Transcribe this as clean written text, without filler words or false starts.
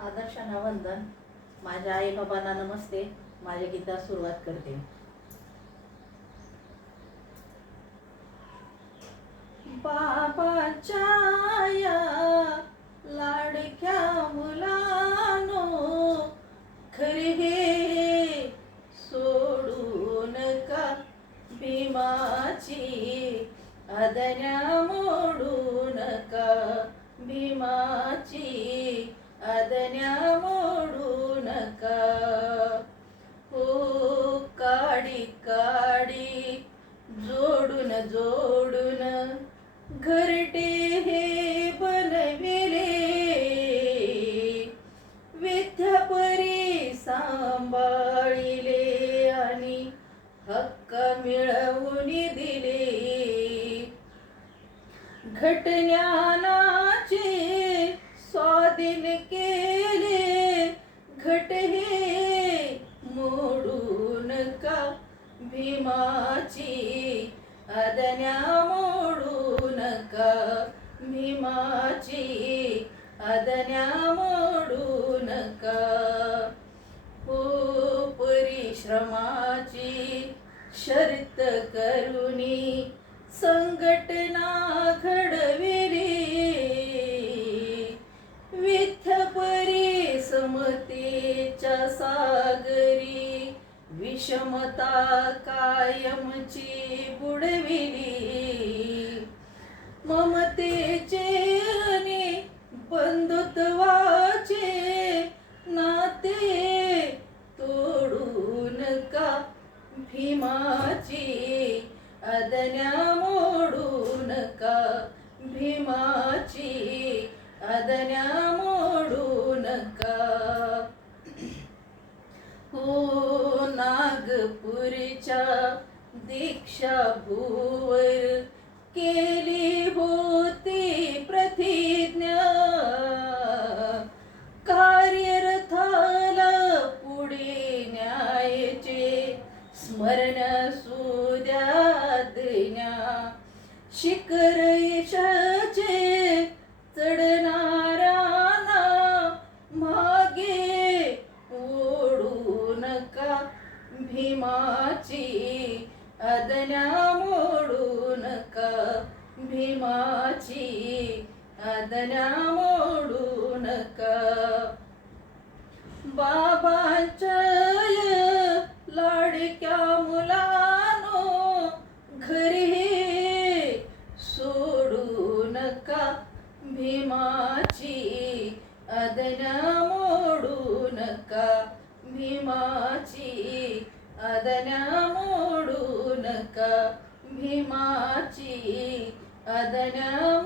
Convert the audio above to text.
आदर्शांना वंदन. माझ्या आई बाबांना नमस्ते. माझ्या गीतात सुरुवात करते. बाबाच्या या लाडक्या मुलानो, खरी हे सोडू नका भीमाची आज्ञा मोडू नका. भीमाची आज्ञा मोडू नका. हो काडी काडी जोडून जोडून घरटे हे बनविले, विद्यापरी सांभाळिले आणि हक्क मिळवून दिले. घटज्ञानाचे स्वाधीन केले, घट हे मोडू नका. भीमाची आज्ञा मोडू नका. भीमाची आज्ञा मोडू नका. हो परिश्रमाची शर्त करुनी संघटना घडविली, विद्यापरी समतेच्या सागरी विषमता कायमची बुडविली. ममतेचे आणि बंधुत्वाचे नाते तोडू नका. भीमाची आज्ञा मोडू नका. भीमाची आज्ञा मोडू नका. हो नागपूरच्या दीक्षा भूवर केली होती प्रतिज्ञा, कार्यरथाला पुढे न्यायचे स्मरण सुद्या. शिखर यशाचे चढणाऱ्यांना मागे ओढू नका. भीमाची आज्ञा मोडू नका. भीमाची आज्ञा मोडू नका. बाबांच्या लाडक्या मुलानो, घरी हे सोडू नका. भीमाची आज्ञा मोडू नका. भीमाची आज्ञा मोडू नका. भीमाची आज्ञा